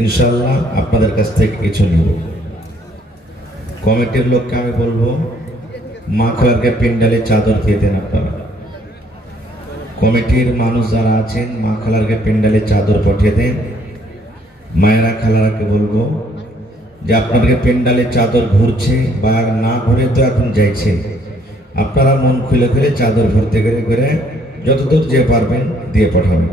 ইনশাআল্লাহ আপনাদের কাছ থেকে কিছু নিব। কমিটির লোককে আমি বলবো মা খালারকে পেন্ডালে চাদর দিয়ে দেন। আপনারা কমিটির মানুষ যারা আছেন মা খালারকে পেন্ডালে চাদর পাঠিয়ে দেন। মায়েরা খালারাকে বলবো যে আপনাদেরকে পেন্ডালে চাদর ঘুরছে বা না ঘুরে তো এখন যাইছে, আপনারা মন খুলে খুলে চাদর ভরতে করে করে যতদূর যে পারবেন দিয়ে পাঠাবেন।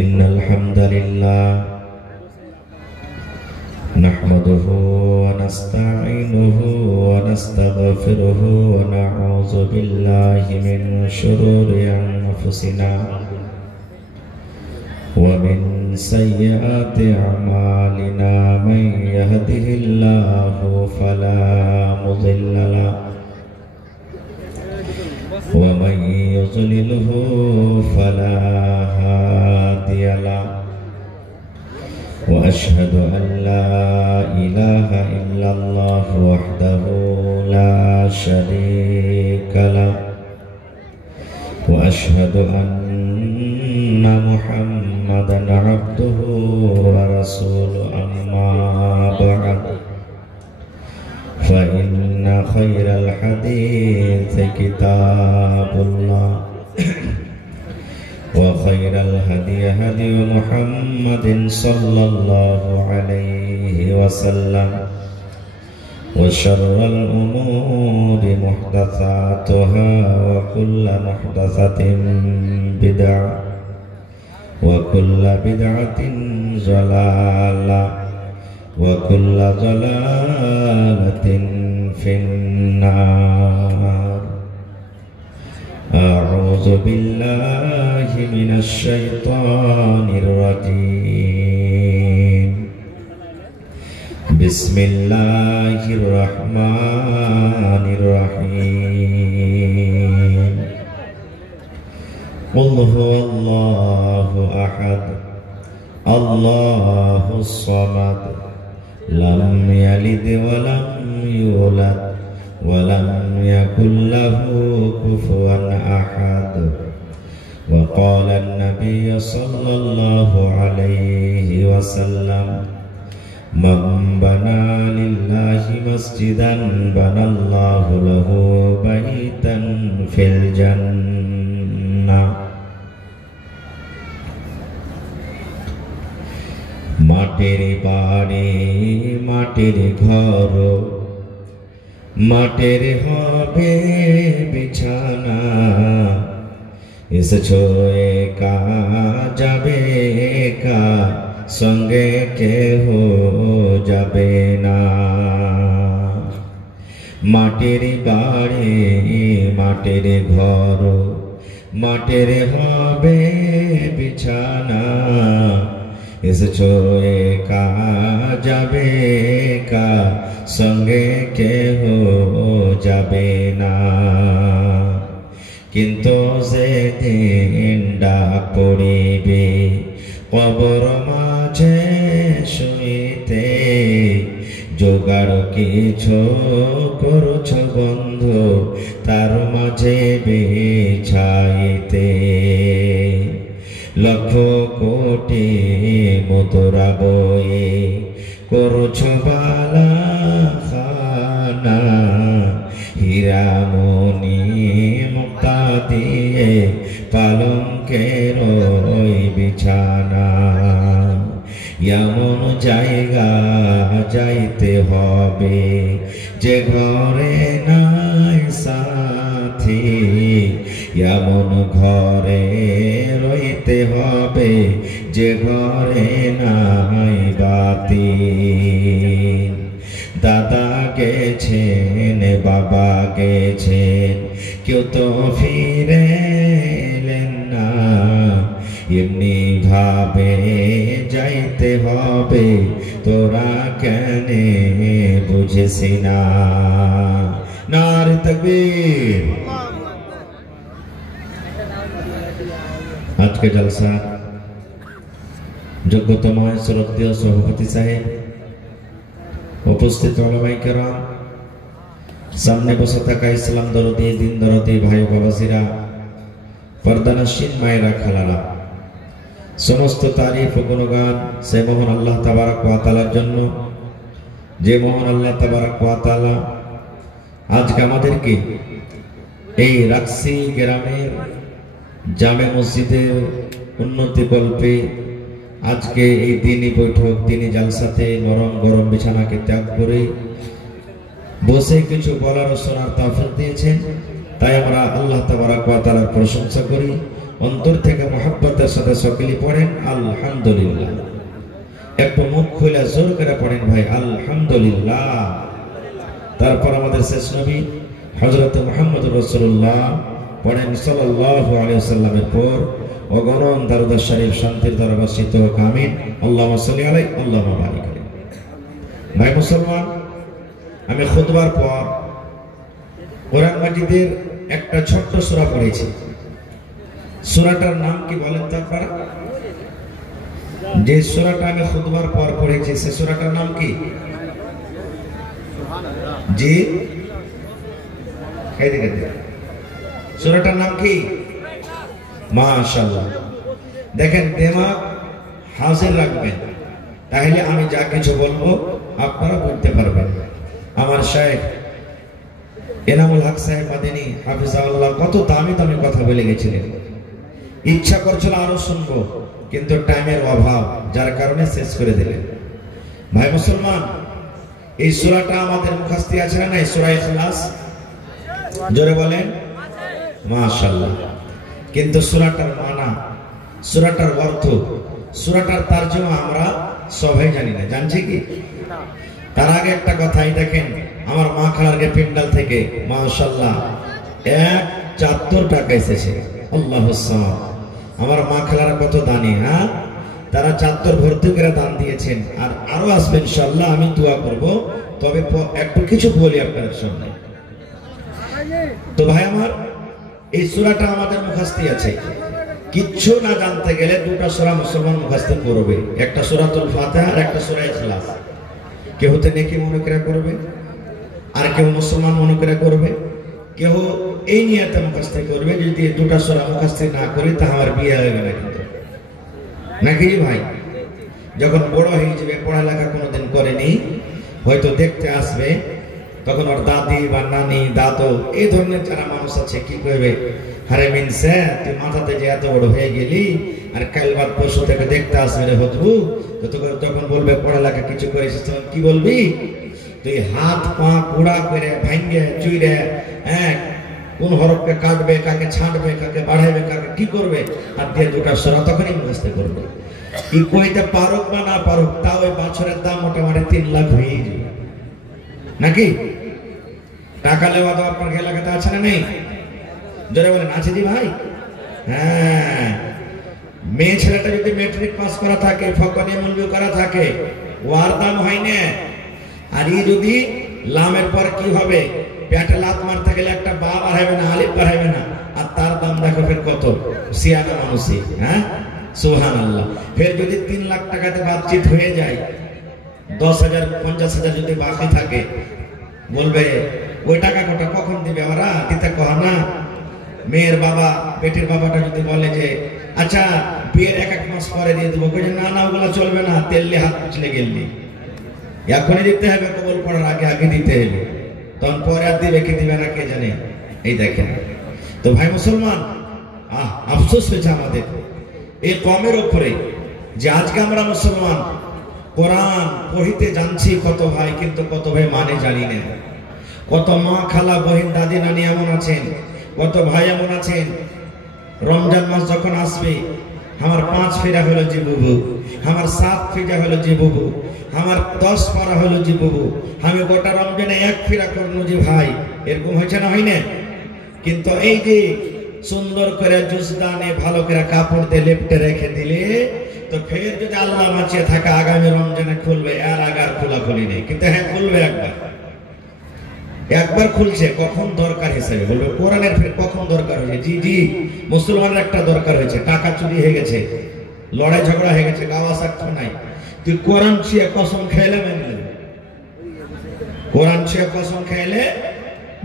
ইন্নাল হামদালিল্লাহ নাহমাদুহু ওয়া নাস্তাঈনুহু ওয়া নাস্তাগফিরুহু ওয়া নাউযু বিল্লাহি মিন শুরুরি আনফুসিনা ওয়া মিন সাইয়্যাতি আমালিনা মান ইয়াহদিহিল্লাহু ফালা মুদিল্লা লাহু ওয়া মান ইউদ্লিলহু ফালা হাদিয়া লাহু وأشهد أن لا إله إلا الله وحده لا شريك له وأشهد أن محمدا عبده ورسوله أما بعد فإن خير الحديث كتاب الله وخير الهدي هدي محمد صلى الله عليه وسلم وشر الأمور محدثاتها وكل محدثة بدعة وكل بدعة ضلالة وكل ضلالة في النار. أعوذ بالله من الشيطان الرجيم. بسم الله الرحمن الرحيم. قل هو الله أحد الله الصمد لم يلد ولم يولد ولم يكن له كفوا أحد. وقال النبي صلى الله عليه وسلم من بنى لله مسجدا بنى الله له بيتا في الجنة. মাটির বাড়ি মাটির ঘর মাটির হবে বিছানা, এসেছো একা যাবে একা সঙ্গে কেহ যাবে না। মাটির বাড়ি মাটির ঘর মাটির হবে বিছানা, এসেছো একা যাবে একা সঙ্গে কেহ যাবে না। কিন্তু সেদিন ডাক পড়িবে কবর মাঝে শুইতে, জোগাড় কিছু করছ বন্ধু তার মাঝে বিছাইতে। লক্ষ কোটি মুদ্রা বয়ে করছ বালা খানা, হীরামণি মুক্তা দিয়ে পালঙ্কের ওই বিছানা। এমন জায়গা যাইতে হবে যে ঘরে নাই সাথী, এমন ঘরে রইতে হবে যে ঘরে নাই বাতি। দাদা গেছেন বাবা গেছেন কেউ তো ফিরে এলেন না, এমনি ভাবে যাইতে হবে তোরা কেন বুঝেছি না। নারে তাকবীর। আজকে জলসা যোগ্যতম শ্রদ্ধেয় সভাপতি সাহেব, উপস্থিত ওলামায়ে কেরাম, সামনে বসে থাকা ইসলাম দরদি দিন দরদি ভাই বাবাজিরা, পর্দানশীন মায়েরা খালারা, সমস্ত তারিফ ও গুণগান সে মহান আল্লাহ তাবারক ওয়া তাআলার জন্য, যে মহান আল্লাহ তাবারক ওয়া তাআলা আজকে আমাদেরকে এই রাকসি গ্রামের জামে মসজিদের উন্নতি কল্পে আজকে এই দিনী বৈঠক, দিনী জালসাতে নরম গরম বিছানাকে ত্যাগ করে বসে কিছু বলার ও শোনার তৌফিক দিয়েছেন। তাই আমরা আল্লাহ তাবারক ওয়া তাআলার প্রশংসা করি, অন্তর থেকে মহব্বতের সাথে সকলেই পড়েন আলহামদুলিল্লাহ। একটু মুখ খুলে জোর করে পড়েন ভাই আলহামদুলিল্লাহ। তারপর আমাদের শেষ নবী হযরত মুহাম্মদুর রাসূলুল্লাহ পড়েন সাল্লাল্লাহু আলাইহি ওয়াসাল্লামের পর অগণন দরুদ শরীফ শান্তির দ্বারা বর্ষিত হোক, আমিন। আল্লাহুম্মা সাল্লি আলাইহি আল্লাহুম্মা বারিক আলাইহি। ভাই মুসলমান, আমি খুতবার পর কোরআন মাজিদের একটা ছোট্ট সূরা পড়েছি। সূরাটার নাম কি বলেন তো আপনারা? যে সূরাটা আমি খুতবার পর পড়েছি সে সূরাটার নাম কি? জি, এদিকে সূরাটার নাম কি? মাশাআল্লাহ। দেখেন, দিমাগ হাজির রাখবেন, তাহলে আমি যা কিছু বলবো আপনারা বুঝতে পারবেন। আমার শাইখ এনামুল হক সাহেব মাদানী হাফিজাহুল্লাহ কত দামি দামি কথা বলে গেছিলেন। ইচ্ছা করছিল আরো শুনবো, কিন্তু টাইমের অভাব, যার কারণে শেষ করে দিলেন। ভাই মুসলমান, এই সূরাটা আমাদের মুখস্থ আছে না নাই? সূরা ইখলাস, জোরে বলেন মাশাআল্লাহ। কিন্তু সূরাটার মানা, সূরাটার অর্থ, সূরাটার তরজমা আমরা সবাই জানি না। জানছে কি? তার আগে একটা কথাই দেখেন, আমার মা খালারকে পেন্ডাল থেকে মাশাআল্লাহ 1.74 টাকা এসেছে। আল্লাহুস সামাদ। আমার মা খালারা কত দানি, হ্যাঁ, তারা 74 ভর্তি করে দান দিয়েছেন, আর আরো আসবে ইনশাআল্লাহ। আমি দোয়া করব, তবে একটু কিছু বলি আপনাদের সামনে। তো ভাই আমার, এই সূরাটা আমাদের মুখস্থ আছে। কিচ্ছু না জানতে গেলে দুটো সূরা মুসলমান মুখস্থ করবে, একটা সূরাতুল ফাতিহা আর একটা সূরা ইখলাস। কেউ তো নেকি মনে করে করবে, আর কেউ মুসলমান মনে করে করবে, কেউ এই নিয়তে মুখস্থ করবে। যদি দুটো সূরা মুখস্থ না করি তা আমার বিয়ে হবে না, কিন্তু নাকি ভাই? যখন বড় হয়ে যাবে, পড়ালেখা কোনোদিন করেনি, হয়তো দেখতে আসবে, তখন ওর দাদি বা নানি, দাদু, এই ধরনের যারা মানুষ আছে, কি করবে, আরে মিনসে তুই মাথাতে যে এত বড় হয়ে গেলি, আর কাল বাদ পরশু থেকে দেখতে আসবে রে হতবু, তো তখন বলবে পড়ালেখা কিছু করেছিস, তখন কি বলবি? তুই হাত পা কুড়া করে ভাঙ্গে চুইরে, হ্যাঁ, কোন হরফকে কাটবে, কাকে ছাঁটবে, কাকে বাড়াইবে, কাকে কি করবে, আর দিয়ে দুটা সূরা তখনই মুখস্থ করবে। কি কইতে পারুক বা না পারুক, তাও ওই বছরের দাম মোটামুটি 3 লাখ হয়ে যাবে, নাকি? টাকা লেওয়া দেওয়ার পর এলাকাতে আছে না নেই? জোরে বলেন আছে জি ভাই। হ্যাঁ, মেয়ে ছেলেটা যদি ম্যাট্রিক পাস করা থাকে, ফকনে মঞ্জুর করা থাকে, ওর দাম হয় না। আর এই যদি লামের পর কি হবে, পেটে লাত মারতে গেলে একটা বা বাড়াইবে না, আলিফ বাড়াইবে না, আর তার দাম দেখো ফের কত, সিয়ানা মানুষই। হ্যাঁ, সুবহানাল্লাহ। ফের যদি 3 লাখ টাকাতে বাতচিত হয়ে যায়, 10,000 50,000 যদি বাকি থাকে, বলবে ওই টাকা কটা কখন দিবে? ওরা দিতে কহ না। মেয়ের বাবা, বেটির বাবাটা যদি বলে যে আচ্ছা বিয়ের 1 মাস পরে দিয়ে দেবো, না না ওগুলো চলবে না, তেললে হাত পিছলে গেলনি, এখনই দিতে হবে, কবল পড়ার আগে আগে দিতে হবে, তখন পরে আর দিবে কি দিবে না কে জানে। এই দেখেন তো ভাই মুসলমান, আফসোস হয়েছে আমাদের এই কমের উপরে যে আজকে আমরা মুসলমান কোরআন পড়িতে জানছি কত ভাই, কিন্তু কত ভাই মানে জানি না। কত মা খালা বহিন দাদি নানি এমন আছেন, কত ভাই এমন আছেন, রমজান মাস যখন আসবে আমার 5 ফিরা হলো জি বুবু, আমার 7 ফিরা হলো জি বুবু, আমার 10 পারা হলো জি বুবু, আমি গোটা রমজানে 1 ফিরা করবো জি ভাই। এরকম হয়েছে না, হয় না? কিন্তু এই যে সুন্দর করে জুসদানে ভালো করে কাপড় দিয়ে লেপটে রেখে দিলে, তো ফের যদি আল্লাহ বাঁচিয়ে থাকে আগামী রমজানে খুলবে, আর আগার খোলাখুলি নেই। কিন্তু হ্যাঁ, খুলবে একবার খুলছে, কখন দরকার হিসেবে বলবে। কোরআনের ফের কখন দরকার হয়েছে? জি জি, মুসলমানের একটা দরকার হয়েছে, টাকা চুরি হয়ে গেছে, লড়াই ঝগড়া হয়ে গেছে, গাওয়া সাক্ষ্য নাই, তুই কোরআন ছিয়ে কসম খেলে মেনে নেবে, কোরআন ছিয়ে কসম খেলে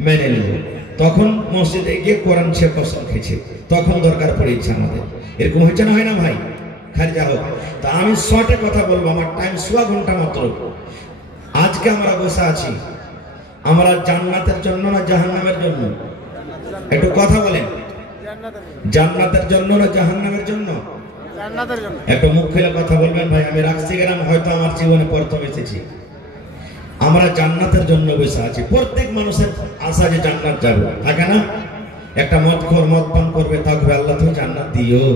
মেনে নেবে। তখন মসজিদে গিয়ে কোরআন সে কসম খেয়েছে, তখন দরকার পড়েছে আমাদের। এরকম হয়েছে না, হয় না ভাই? খালি যা হোক, তা আমি শর্টে কথা বলবো, আমার টাইম 1.25 ঘন্টা মাত্র। আজকে আমরা বসে আছি, আমরা জান্নাতের জন্য না জাহান্নামের জন্য? একটু কথা বলেন, জান্নাতের জন্য না জাহান্নামের জন্য? জান্নাতের জন্য। একটু মুখ খুলে কথা বলবেন ভাই। আমি রাখছি গেলাম, হয়তো আমার জীবনে প্রথম এসেছি। আমরা জান্নাতের জন্য বসে আছি। প্রত্যেক মানুষের আশা যে জান্নাত যাবে, থাকে না? একটা মদখোর মদ পান করবে, তাকে আল্লাহ তুমি জান্নাত দিও।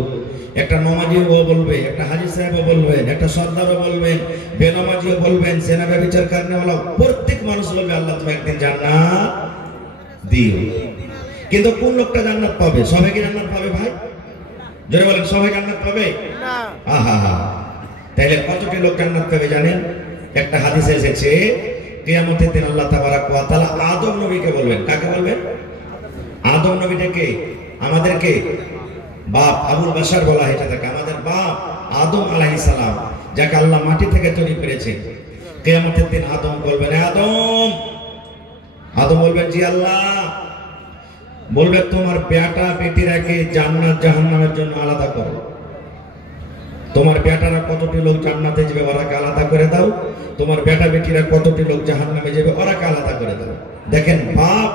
একটা নমাজিও বলবে, একটা হাজী সাহেবও বলবেন, একটা সর্দারও বলবেন, বেনামাজিও বলবেন, সেনা ব্যভিচার কারণেওয়ালা প্রত্যেক মানুষ বলবে আল্লাহ তুমি একদিন জান্নাত দিও। কিন্তু কোন লোকটা জান্নাত পাবে? সবাই কি জান্নাত পাবে ভাই? জোরে বলেন, সবাই জান্নাত পাবে না? আহা, তাহলে কতটি লোক জান্নাত পাবে জানেন? একটা হাদিসে এসেছে, কিয়ামতের দিন আল্লাহ তাবারাক ওয়া তাআলা আদম নবীকে বলবেন। কাকে বলবেন? আদম নবীটাকে, আমাদেরকে বাপ আবুল বাশার বলা হয়েছে তাকে, আমাদের বাপ আদম আলাইহিস সালাম, যাকে আল্লাহ মাটি থেকে তৈরি করেছে। কিয়ামতের দিন আদম বলবেন, আদম। আদম বলবেন, জি আল্লাহ। বলবে, তোমার বেটা বেটিরাকে জান্নাত জাহান্নামের জন্য আলাদা করো। তোমার বেটারা কতটি লোক জান্নাতে যাবে ওরাকে আলাদা করে দাও, তোমার বেটা বেটিরা কতটি লোক জাহান্নামে যাবে ওরাকে আলাদা করে দাও। দেখেন, বাপ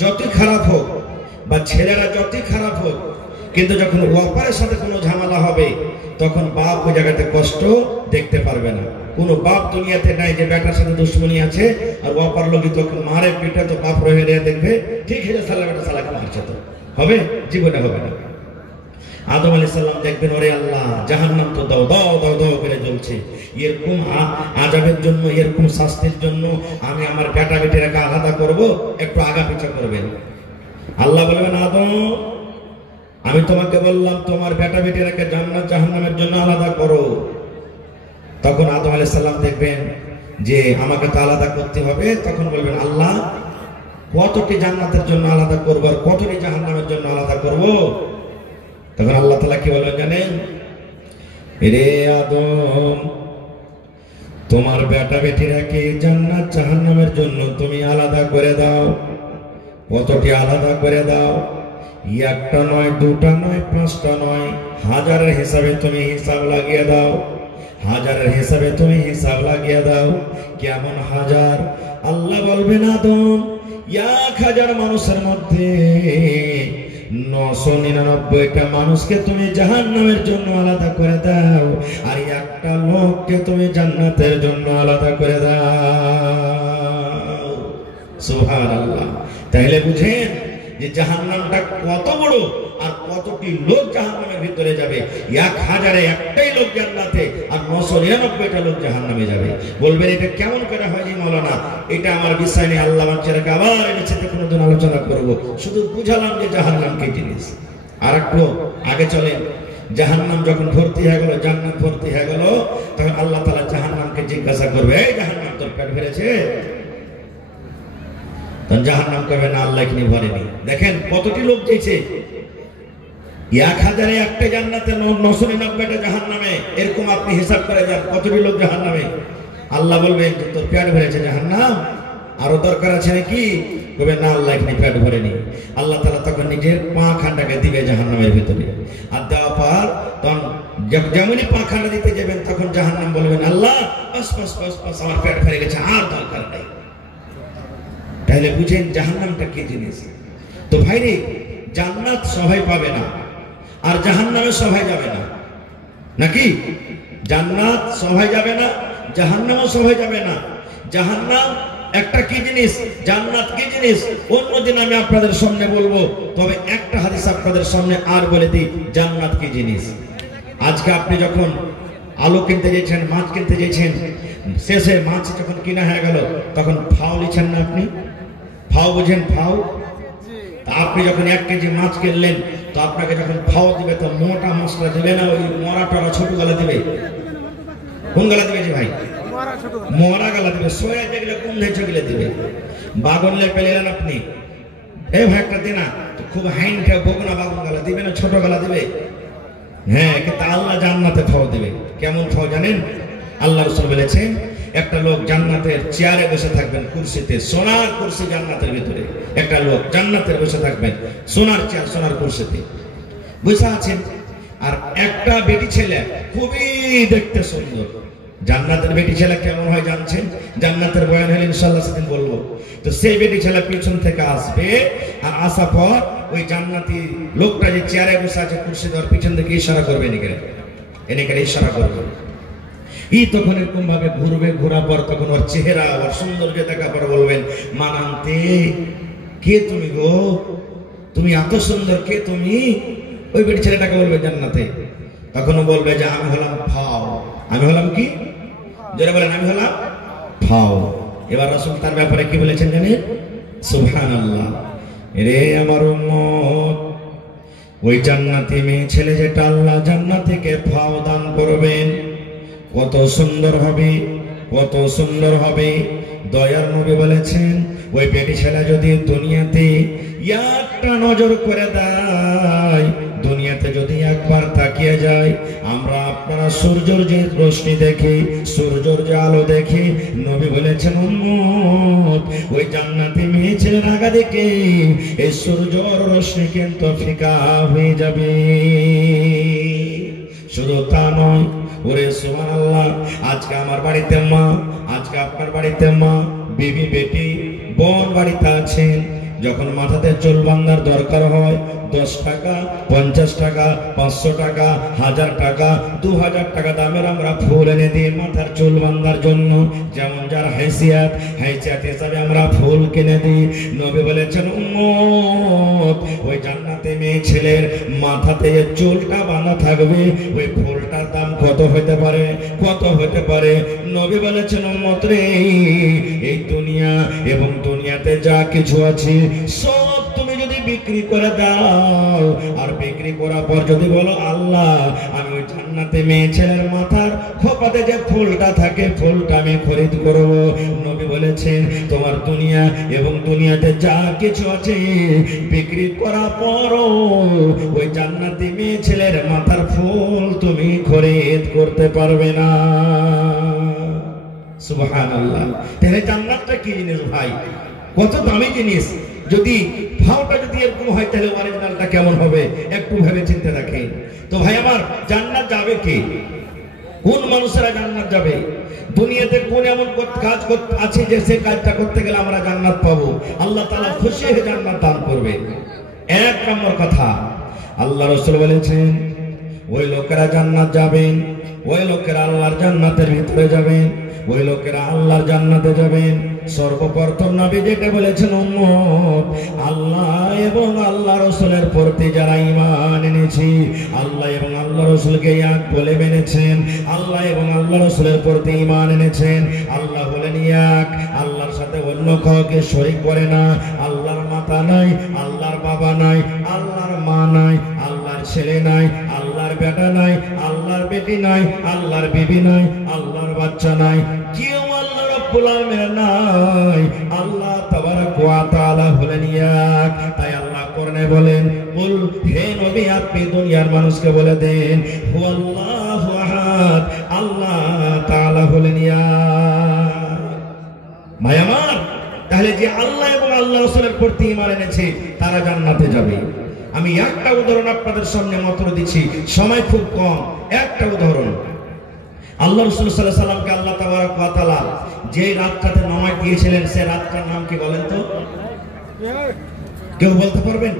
যতই খারাপ হোক বা ছেলেরা যতই খারাপ হোক, কিন্তু যখন ওয়াপারের সাথে কোনো ঝামেলা হবে, তখন বাপ ওই জায়গাতে কষ্ট দেখতে পারবে না। কোনো বাপ দুনিয়াতে নাই যে বেটার সাথে দুশ্মনী আছে আর ওয়াপার লোক তখন মারে পিঠে, তো বাপ রয়ে দেখবে ঠিক হয়েছে, সালা বেটা সালাকে মারছে, তো হবে? জীবনে হবে না। আদম আলাইহিস সালাম দেখবেন, ওরে আল্লাহ, জাহান্নাম তো দাও দাও দাও দাও করে জ্বলছে, এরকম আযাবের জন্য, এরকম শাস্তির জন্য আমি আমার বেটা বেটিরাকে আলাদা করব, একটু আগা পিছা করবেন। আল্লাহ বলবেন, আদম, আমি তোমাকে বললাম তোমার বেটা বেটিরাকে জান্নাত জাহান্নামের জন্য আলাদা করো। তখন আদম আলাইহিস সালাম দেখবেন যে আমাকে তো আলাদা করতে হবে। তখন বলবেন, আল্লাহ, কতটি জান্নাতের জন্য আলাদা করবো আর কতটি জাহান্নামের জন্য আলাদা করব? তখন আল্লাহ তাআলা কি বলবেন জানেন? রে আদম, তোমার বেটা বেটিরাকে জান্নাত জাহান্নামের জন্য তুমি আলাদা করে দাও। কতটি আলাদা করে দাও? একটা নয়, দুটা নয়, পাঁচটা নয়, হাজারের হিসাবে তুমি হিসাব লাগিয়ে দাও। হাজারের হিসাবে তুমি হিসাব লাগিয়ে দাও। কেমন হাজার? আল্লাহ বলবেন, আদম, 1000 মানুষের মধ্যে 999টা মানুষকে তুমি জাহান্নামের জন্য আলাদা করে দাও, আর একটা লোককে তুমি জান্নাতের জন্য আলাদা করে দাও। সুবহানাল্লাহ। তাহলে বুঝেন যে জাহান্নামটা কত বড় আর কতটি লোক জাহান্নামের ভিতরে যাবে। 1000-এ একটাই লোক জান্নাতে আর 999টা লোক জাহান্নামে যাবে। বলবেন, এটা কেমন করে হয় জি মাওলানা? এটা আমার বিষয় নিয়ে আল্লাহ বাচ্চারাকে আবার এনেছে, কোনোদিন আলোচনা করব। শুধু বুঝালাম যে জাহান্নাম কি জিনিস। আর একটু আগে চলেন। জাহান্নাম যখন ভর্তি হয়ে গেল, জান্নাত ভর্তি হয়ে গেল, তখন আল্লাহ তাআলা জাহান্নামকে জিজ্ঞাসা করবে, এই জাহান্নাম, তোর পেট ভরেছে? জাহান্নাম করবে, না, আল্লাহ এখানে ভরেনি। দেখেন কতটি লোক যেছে। 1000-এ একটা জান্নাতে, 999টা জাহান্নামে। এরকম আপনি হিসাব করে যান কতটি লোক জাহান্নামে। আল্লাহ বলবেন, তোর পেট ভরেছে জাহান্নাম, আরো দরকার আছে নাকি? বলবে, না, আল্লাহ এখানে পেট ভরেনি। আল্লাহ তাআলা তখন নিজের পা খান্ডাকে দিবে জাহান্নামের ভিতরে, আর দেওয়া পর তখন যেমনই পা খান্ডা দিতে যাবেন, তখন জাহান্নাম বলবেন, আল্লাহ, বাস বাস বাস বাস, আমার পেট ভরে গেছে, আর দরকার নাই। তাহলে বুঝেন জাহান্নামটা কি জিনিস। তো ভাইরে, জান্নাত সবাই পাবে না, আর জাহান্নামে সবাই যাবে না, নাকি? জান্নাত সবাই যাবে না, জাহান্নামও সবাই যাবে না। জাহান্নাম একটা কি জিনিস, জান্নাত কি জিনিস, অন্যদিন আমি আপনাদের সামনে বলবো। তবে একটা হাদিস আপনাদের সামনে আর বলে দিই, জান্নাত কি জিনিস। আজকে আপনি যখন আলু কিনতে যাচ্ছেন, মাছ কিনতে যাচ্ছেন, শেষে মাছ যখন কিনা হয়ে গেল, তখন ফাও লিখছেন না আপনি? ফাও বুঝেন? ফাও। আপনি যখন 1 কেজি মাছ কিনলেন, তো আপনাকে যখন ফাও দিবে, তো মোটা মাছটা দিবে না, ওই মরাটা ছোট গালা দিবে? কোন গালা দিবে ভাই? মরা গালা দিবে। সোয়া যেগুলো কোন ছেগুলো দিবে? বাগনলে পেলেন আপনি, এই ভাই একটা দিনা, খুব হাইনটা বগুনা বাগুন গালা দিবে না, ছোট গালা দিবে? হ্যাঁ, কিন্তু আল্লাহ জান্নাতে ফাও দিবে। কেমন ফাও জানেন? আল্লাহ রাসূল বলেছেন, একটা লোক জান্নাতের চেয়ারে বসে থাকবেন, কুরসিতে, সোনার কুরসি জান্নাতের ভিতরে একটা লোক জান্নাতের বসে থাকবেন, সোনার চেয়ার সোনার কুরসিতে বসে আছেন। আর একটা বেটি ছেলে খুবই দেখতে সুন্দর। জান্নাতের বেটি ছেলে কেমন হয় জানছেন? জান্নাতের বয়ান হলে ইনশাআল্লাহ সেদিন বলবো। তো সেই বেটি ছেলে পিছন থেকে আসবে, আর আসার পর ওই জান্নাতি লোকটা যে চেয়ারে বসে আছে কুরসি দেওয়ার পিছন থেকে ইশারা করবে, এনেকে ইশারা করবে। তখন এরকম ভাবে ঘুরবে, ঘোরার পর তখন ওর চেহারা, ওর সৌন্দর্য দেখার পর বলবেন, মানান্তে কে তুমি গো, তুমি এত সুন্দর, কে তুমি? ওই বেটি ছেলেটাকে বলবে জান্নাতে, তখনও বলবে যে আমি হলাম ফাও। আমি হলাম কি? যারা বলেন আমি হলাম ফাও। এবার রাসূল তার ব্যাপারে কি বলেছেন জানেন? সুবহানাল্লাহ। রে আমার উম্মত, ওই জান্নাতি মেয়ে ছেলে যেটা আল্লাহ জান্নাত থেকে ফাও দান করবেন, কত সুন্দর হবে, কত সুন্দর হবে। দয়ার নবী বলেছেন, ওই বেটি ছেলে যদি দুনিয়াতে একটা নজর করে দেয়, দুনিয়াতে যদি একবার তাকিয়ে যায়, আমরা আপনারা সূর্যের যে রশ্মি দেখি, সূর্যের যে আলো দেখি, নবী বলেছেন উম্মত ওই জান্নাতি মেয়ে ছেলের আগা দেখে এই সূর্যের রশ্মি কিন্তু ফিকা হয়ে যাবে। শুধু তা নয়, ওরে সুবহানাল্লাহ, আজকে আমার বাড়িতে মা, আজকে আপনার বাড়িতে মা, বিবি, বেটি, বোন বাড়িতে আছেন, যখন মাথাতে চুল বাঁধার দরকার হয় 10 টাকা, 50 টাকা, 500 টাকা, 1000 টাকা, 2000 টাকা দামের আমরা ফুল এনে দিই মাথার চুল বাঁধার জন্য। যেমন যার হাইসিয়াত হিসাবে আমরা ফুল কিনে দিই। নবী বলেছেন উম্মত ওই জান্নাতে মেয়ে ছেলের মাথাতে যে চুলটা বাঁধা থাকবে, ওই ফুলটার দাম কত হতে পারে, কত হতে পারে? নবী বলেছেন উম্মত রে, এই দুনিয়া এবং দুনিয়াতে যা কিছু আছে সব তুমি যদি বিক্রি করে দাও, আর বিক্রি করার পর যদি বলো আল্লাহ আমি ওই জান্নাতে মেয়ে ছেলের মাথার খোপাতে যে ফুলটা থাকে ফুলটা আমি খরিদ করব, নবী বলেছেন তোমার দুনিয়া এবং দুনিয়াতে যা কিছু আছে বিক্রি করার পরও ওই জান্নাতি মেয়ে ছেলের মাথার ফুল তুমি খরিদ করতে পারবে না। সুবহানাল্লাহ। তাহলে জান্নাতটা কি জিনিস ভাই? কত দামি জিনিস। যদি ভাওটা যদি এরকম হয় তাহলে অরিজিনালটা কেমন হবে একটু ভেবে চিন্তে রাখেন। তো ভাই আমার, জান্নাত যাবে কে? কোন মানুষেরা জান্নাত যাবে? দুনিয়াতে কোন এমন কাজ আছে যে সে কাজটা করতে গেলে আমরা জান্নাত পাবো, আল্লাহ তাআলা খুশি হয়ে জান্নাত দান করবে। এক নম্বর কথা, আল্লাহ রাসূল বলেছেন ওই লোকেরা জান্নাত যাবেন, ওই লোকেরা আল্লাহর জান্নাতের ভিতরে যাবেন, ওই লোকেরা আল্লাহর জান্নাতে যাবেন। সর্বপ্রথম নবী যেটা বলেছেন উম্মত আল্লাহ এবং আল্লাহ রাসূলের প্রতি যারা ঈমান এনেছে, আল্লাহ এবং আল্লাহ রাসূলকে এক বলে মেনেছেন, আল্লাহ এবং আল্লাহ রাসূলের প্রতি ঈমান এনেছেন, আল্লাহ বলেন এক, আল্লাহর সাথে অন্য কাউকে শরীক করে না, আল্লাহর মাতা নাই, আল্লাহর বাবা নাই, আল্লাহর মা নাই, আল্লাহর ছেলে নাই, আল্লাহর বেটা নাই, আল্লাহর বেটি নাই, আল্লাহর বিবি নাই, আল্লাহর বাচ্চা নাই, কেউ আল্লাহ রাব্বুল আলামিন নাই, আল্লাহ তাবারাক ওয়া তাআলা হলেন এক। তাই আল্লাহ কোরআনে বলেন, কুল হে নবী আপনি দুনিয়ার মানুষকে বলে দেন হুয়াল্লাহু আহাদ, আল্লাহ তাআলা হলেন এক। ভাই আমার, তাহলে যে আল্লাহ এবং আল্লাহ রাসূলের প্রতি ঈমান এনেছে তারা জান্নাতে যাবে। আমি একটা উদাহরণ আপনাদের সামনে মাত্র দিচ্ছি, সময় খুব কম। একটা উদাহরণ, আল্লাহ রাসূল সাল্লাল্লাহু আলাইহি সাল্লামকে আল্লাহ তাবারাক ওয়া তাআলা যে রাতটাতে নামাজ দিয়েছিলেন সে রাতটার নাম কি বলেন তো? কেউ বলতে পারবেন?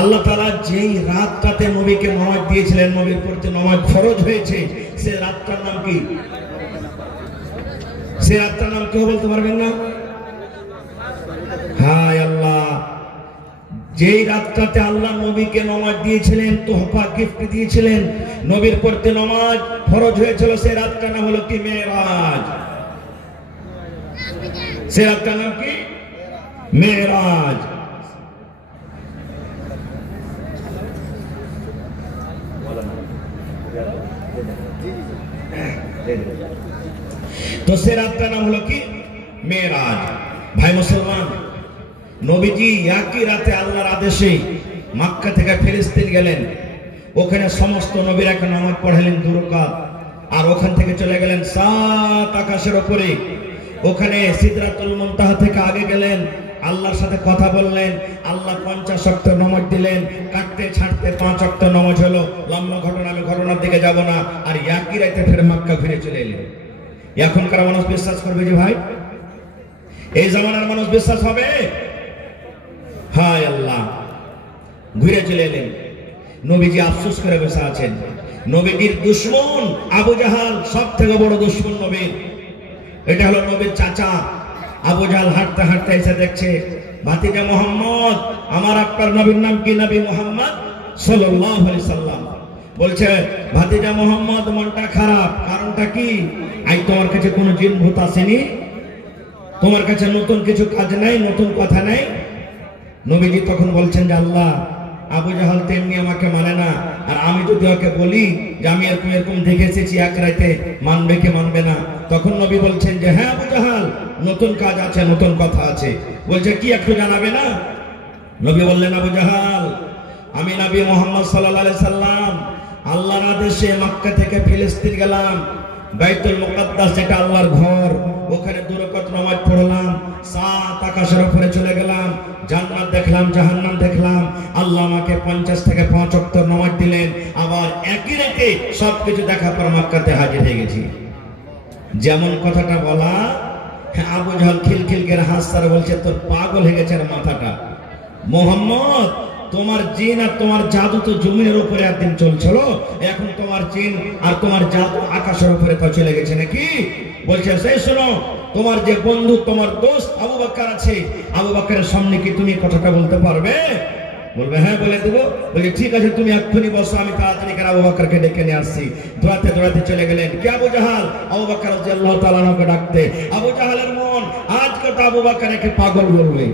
আল্লাহ তাআলা যেই রাতটাতে নবীকে নামাজ দিয়েছিলেন, নবীর প্রতি নামাজ ফরজ হয়েছে, সে রাতটার নাম কি? সে রাতটার নাম কেউ বলতে পারবেন না? হায় আল্লাহ, যেই রাতটাতে আল্লাহ নবীকে নামাজ দিয়েছিলেন, তোহফা গিফট দিয়েছিলেন, নবীর প্রতি নামাজ ফরজ হয়েছিল, সে রাতটার নাম হলো কি? মেরাজ। সে রাতটার নাম কি? মেরাজ। তো সে রাতটার নাম হলো কি? মেরাজ। ভাই মুসলমান, নবীজি একই রাতে আল্লাহর আদেশে মক্কা থেকে ফিলিস্তিন গেলেন, ওখানে সমস্ত নবীরা নামাজ পড়ালেন 2 রাকাত। আর ওখান থেকে চলে গেলেন 7 আকাশের উপরে, ওখানে সিদরাতুল মুনতাহা থেকে আগে গেলেন, আল্লাহর সাথে কথা বললেন, আল্লাহ 50 ওয়াক্ত নামাজ দিলেন, কাটতে ছাড়তে 5 ওয়াক্ত নামাজ হলো। লম্বা ঘটনা, আমি ঘটনার দিকে যাব না। আর একই রাতে ফের মক্কা ফিরে চলে এলেন। এখনকার মানুষ বিশ্বাস করবে যে ভাই? এই জামানার মানুষ বিশ্বাস হবে? হায় আল্লাহ, ঘুরে চলে এলেন। নবীজি আফসোস করে বসে আছেন। নবীজির দুশমন আবু জাহাল, সব থেকে বড় দুশমন নবীর। এটা হলো নবীর চাচা। আবু জাহাল হাঁটতে হাঁটতে এসে দেখছে, ভাতিজা মোহাম্মদ, আমার আপনার নবীর নাম কি? নবী মোহাম্মদ সাল্লাল্লাহু আলাইহি সাল্লাম। বলছে, ভাতিজা মোহাম্মদ, মনটা খারাপ, কারণটা কি? আই তোমার কাছে কোনো জিন ভূত আসেনি? তোমার কাছে নতুন কিছু কাজ নাই, নতুন কথা নাই? নবীজি তখন বলছেন যে আল্লাহ, আবু জাহাল তেমনি আমাকে মানে না, আর আমি যদি ওকে বলি যে আমি এরকম এরকম দেখে এসেছি এক রাতে, মানবে কি মানবে না? তখন নবী বলছেন যে হ্যাঁ আবু জাহাল, নতুন কাজ আছে, নতুন কথা আছে। বলছে কি, একটু জানাবে না? নবী বললেন, আবু জাহাল, আমি নবী মুহাম্মদ সাল্লাল্লাহু আলাইহি সাল্লাম আল্লাহর আদেশে মক্কা থেকে ফিলিস্তিন গেলাম। বাইতুল মুকাদ্দাস, যেটা আল্লাহর ঘর, ওখানে 2 রাকাত নামাজ পড়লাম। 7 আকাশের উপরে চলে গেলাম, জান্নাত দেখলাম, জাহান্নাম দেখলাম। আল্লাহ আমাকে 50 থেকে 5 ওয়াক্ত নামাজ দিলেন। আবার একই রাতে সবকিছু দেখার পর মক্কাতে হাজির হয়ে গেছি। যেমন কথাটা বলা, আবু জাহাল খিলখিল করে হাসছে আর বলছে, তোর পাগল হয়ে গেছে মাথাটা। মোহাম্মদ, তোমার জিন আর তোমার জাদু তো জমিনের উপরে একদিন চলছিল, এখন তোমার জিন আর তোমার জাদু আকাশের উপরে তো চলে গেছে নাকি? বলছে, সেই শোনো, তোমার যে বন্ধু, তোমার দোস্ত আবু বকর আছে, আবু বকরের সামনে কি তুমি কথাটা বলতে পারবে? বলবে হ্যাঁ, বলে দেবো। বলে ঠিক আছে, তুমি এক্ষুনি বসো, আমি তাড়াতাড়ি করে আবু বকরকে ডেকে নিয়ে আসছি। দৌড়াতে দৌড়াতে চলে গেলেন। কে? আবু জাহাল। আবু বকর রাদিয়াল্লাহু তাআলা আনহুকে ডাকতে। আবু জাহালের মন আজকে তো আবু বকরকে পাগল বলবে।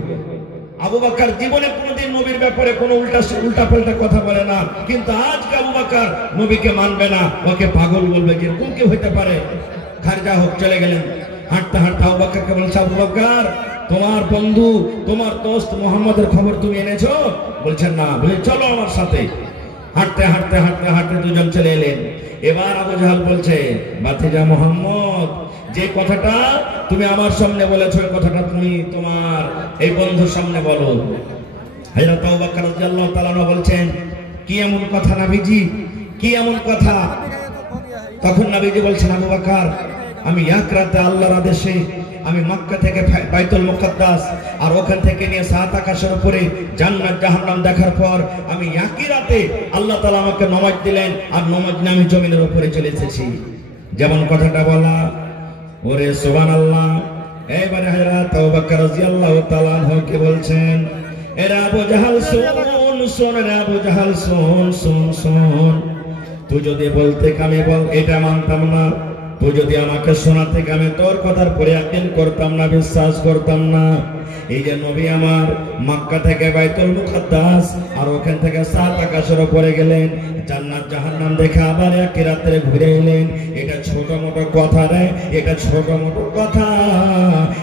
আবু বকর জীবনে কোনোদিন নবীর ব্যাপারে কোনো উল্টা পাল্টা কথা বলে না, কিন্তু আজকে আবু বকর নবীকে মানবে না, ওকে পাগল বলবে। যেরকম কি হইতে পারে? খারজা হোক, চলে গেলেন। হাঁটতে হাঁটতে আবু বকরকে বলছে, আবু বকর, তোমার বন্ধু, তোমার দোস্ত মুহাম্মদের খবর তুমি এনেছো? বলছেন না। বলে চলো আমার সাথে। হাঁটতে হাঁটতে হাঁটতে হাঁটতে দুজন চলে এলেন। এবার আবু জাহাল বলছে, ভাতিজা মুহাম্মদ, যে কথাটা তুমি আমার সামনে বলেছো, এই কথাটা তুমি তোমার এই বন্ধুর সামনে বলো। হযরত আবু বকর রাদিয়াল্লাহু তাআলা বলছেন, কি এমন কথা নবীজি, কি এমন কথা? তখন নবীজি বলছেন, আবু বকর, আমি এক রাতে আল্লাহর আদেশে আমি মক্কা থেকে বাইতুল মুকাদ্দাস আর ওখান থেকে নিয়ে 7 আকাশের উপরে জান্নাত জাহান্নাম দেখার পর আমি একই রাতে আল্লাহ তাআলা আমাকে নামাজ দিলেন, আর নামাজ নিয়ে আমি জমিনের উপরে চলে এসেছি। যেমন কথাটা বলা। ওরে সুবহানাল্লাহ। এবারে হযরত আবু বকর রাদিয়াল্লাহু তাআলা আনহুকে বলছেন, এরা আবু জাহাল, শোন শোন, রে আবু জাহাল, শোন শোন শোন, তুই যদি বলতে আমি বল এটা মানতাম না, তুই যদি আমাকে শোনাতে আমি তোর কথার পরে ইয়াকিন করতাম না, বিশ্বাস করতাম না। এই যে নবী আমার মক্কা থেকে বাইতুল মুকাদ্দাস আর ওখান থেকে 7 আকাশের উপরে গেলেন, জান্নাত জাহান্নাম দেখে আবার একই রাতে ঘুরে এলেন, এটা ছোট মোটো কথা রে, এটা ছোট মোটো কথা।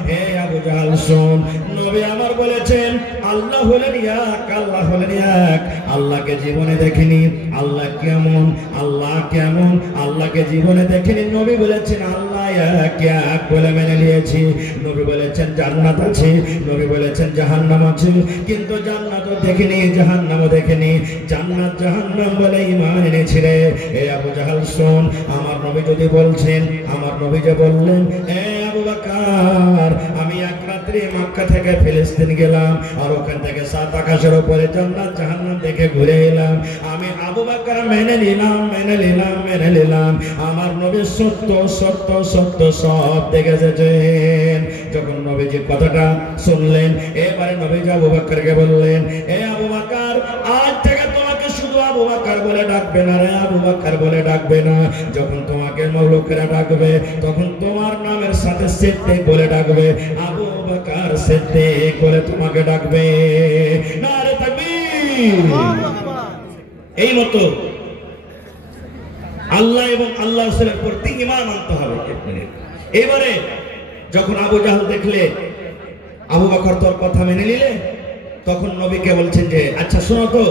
হে আবু জাহাল শোন, নবী আমার বলেছেন আল্লাহ হলেন এক, আল্লাহ হলেন এক। আল্লাহকে জীবনে দেখিনি, আল্লাহ কেমন, আল্লাহ কেমন, আল্লাহকে জীবনে দেখিনি। নবী বলেছেন আল্লাহ এক, এক বলে মেনে নিয়েছি। নবী বলেছেন জান্নাত আছে, নবী বলেছেন জাহান্নাম আছে, কিন্তু জান্নাতও দেখিনি, জাহান্নামও দেখিনি। জান্নাত জাহান্নাম বলে ঈমান এনেছি রে। এ আবু জাহাল শোন, আমার নবী যদি বলছেন, আমার নবী যে বললেন, এ আবু বকর, আমি এক রাত্রি মক্কা থেকে ফিলিস্তিন গেলাম, আর ওখান থেকে 7 আকাশের উপরে জান্নাত জাহান্নাম দেখে ঘুরে এলাম। আমি আবু বকর মেনে নিলাম, মেনে নিলাম, মেনে নিলাম। আমার নবী সত্য সত্য সত্য সব দেখে এসেছেন। যখন নবীজি কথাটা শুনলেন, এবারে নবীজি আবু বকরকে বললেন, এ আবু বকর, আজ থেকে তোমাকে শুধু আবু বকর বলে ডাকবে না রে, আবু বকর বলে ডাকবে না। যখন তোমাকে লোকেরা ডাকবে, তখন তোমার নামের সাথে সিদ্দিক বলে ডাকবে, আবু বকর সিদ্দিক বলে তোমাকে ডাকবে। নারে তাকবীর। এই মতো আল্লাহ এবং আল্লাহ রাসূলের প্রতি ঈমান আনতে হবে। এবারে যখন আবু জাহাল দেখলে আবু বকর তোর কথা মেনে নিলে, তখন নবীকে বলছেন যে আচ্ছা শোনো তো,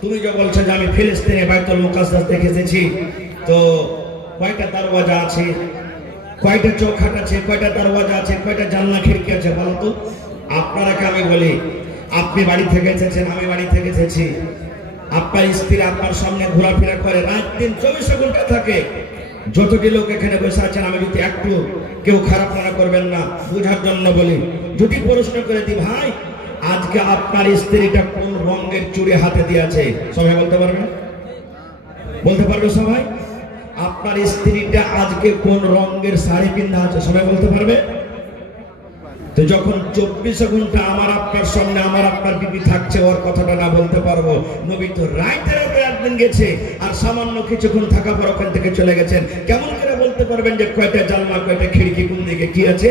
তুমি যে বলছো যে আমি ফিলিস্তিনে বাইতুল মুকাদ্দাস দেখে এসেছি, তো কয়টা দরওয়াজা আছে, কয়টা চৌখাট আছে, কয়টা দরওয়াজা আছে, কয়টা জানলা খিড়কি আছে বলো তো? আপনারাকে আমি বলি, আপনি বাড়ি থেকে এসেছেন, আমি বাড়ি থেকে এসেছি, আপনার স্ত্রী আপনার সামনে ঘোরাফেরা করে, রাত দিন 24 ঘন্টা থাকে। যতটি লোক এখানে বসে আছেন, আমি যদি একটু কেউ খারাপ মনে করবেন না, বুঝার জন্য বলি, যদি প্রশ্ন করে দিই ভাই আজকে আপনার স্ত্রীটা কোন রঙের চুড়ি হাতে দিয়েছে, সবাই বলতে পারবে? বলতে পারবে সবাই? আপনার স্ত্রীটা আজকে কোন রঙের শাড়ি পিন্ধা আছে, সবাই বলতে পারবে? তো যখন 24 ঘন্টা আমার আপনার সামনে আমার আপনার বিবি থাকছে, ওর কথাটা না বলতে পারবো? নবী তো রাইতে একদিন গেছে আর সামান্য কিছুক্ষণ থাকা পর ওখান থেকে চলে গেছেন, কেমন করে বলতে পারবেন যে কয়টা জানলা, কয়টা খিড়কি, কোন দিকে কি আছে?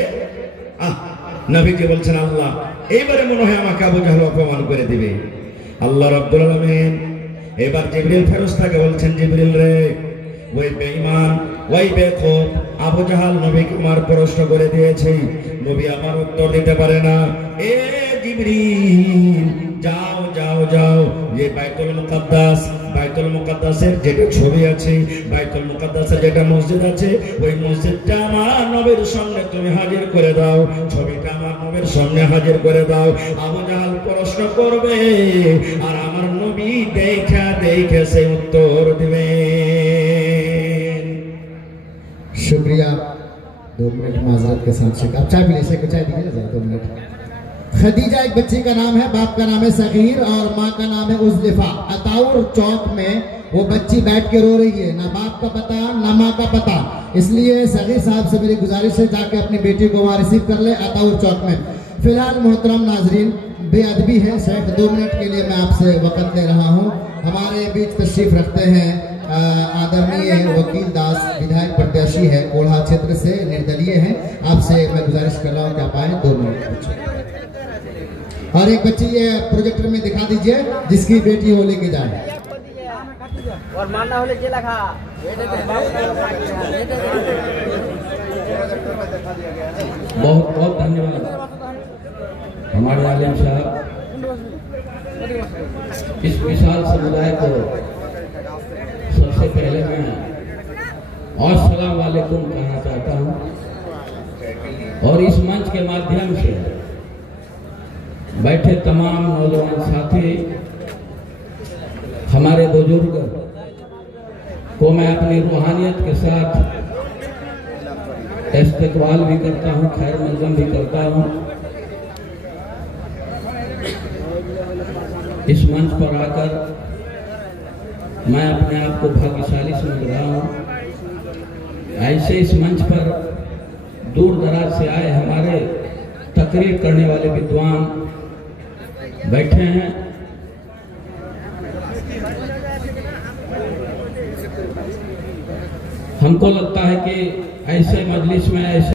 নবীজি বলছেন আল্লাহ এইবারে মনে হয় আমাকে আবু জাহল অপমান করে দিবে। আল্লাহ রাব্বুল আলামিন এবার জিবরিল ফেরেশতাকে বলছেন, জিবরিল রে, ওই বেঈমান, ওই বেকুব আবু জাহল নবীকে মার প্রশ্ন করে দিয়েছে, নবী আমার উত্তর দিতে পারে না। এ জিবরিল যাও যাও যাও, যে বাইতুল মুকাদ্দাস, বাইতুল মুকাদ্দাসের যেটা ছবি আছে, বাইতুল মুকাদ্দাসের যেটা মসজিদ আছে, ওই মসজিদটা আমার নবীর সামনে তুমি হাজির করে দাও, ছবিটা আমার নবীর সামনে হাজির করে দাও। আবু জাহল প্রশ্ন করবে আর আমার নবী দেখা দেখে সে উত্তর দিবে। शुक्रिया। 2 मिनट माजरत के साथ शेख, आप चाय पी लीजिए, को चाय दीजिए 2 मिनट। खदीजा एक बच्ची का नाम है, बाप का नाम है सगीर और माँ का नाम है उज़लिफा। अताउर चौक में वो बच्ची बैठ के रो रही है, ना बाप का पता ना माँ का पता, इसलिए सगीर साहब से मेरी गुजारिश है जाके अपनी बेटी को वहाँ रिसीव कर ले अताउर चौक में। फिलहाल मोहतरम नाजरीन, बेअदबी है शेख, 2 मिनट के लिए मैं आपसे वक़्त ले रहा हूँ। हमारे बीच तशरीफ रखते हैं आदरणीय वकील दास, विधायक प्रत्याशी है कोढ़ा क्षेत्र से, निर्दलीय हैं। आपसे मैं गुजारिश कर रहा हूँ कि आप आए 2 मिनट। और एक बच्ची ये प्रोजेक्टर में दिखा दीजिए जिसकी बेटी हो लेके जाए और मानना होले जे लखा बहुत बहुत धन्यवाद हमारे आलिम साहब, इस विशाल समुदाय को सबसे पहले मैं अस्सलाम वालेकुम कहना चाहता हूँ और इस मंच के माध्यम से बैठे तमाम नौजवान साथी, हमारे बुजुर्ग को मैं अपनी रूहानियत के साथ इस्तकबाल भी करता हूँ, खैर मक़दम भी करता हूँ। इस मंच पर आकर मैं अपने आप को भाग्यशाली समझ रहा हूँ। ऐसे इस मंच पर दूर दराज से आए हमारे तकरीर करने वाले विद्वान बैठे हैं। हमको लगता है कि ऐसे मजलिस में ऐसे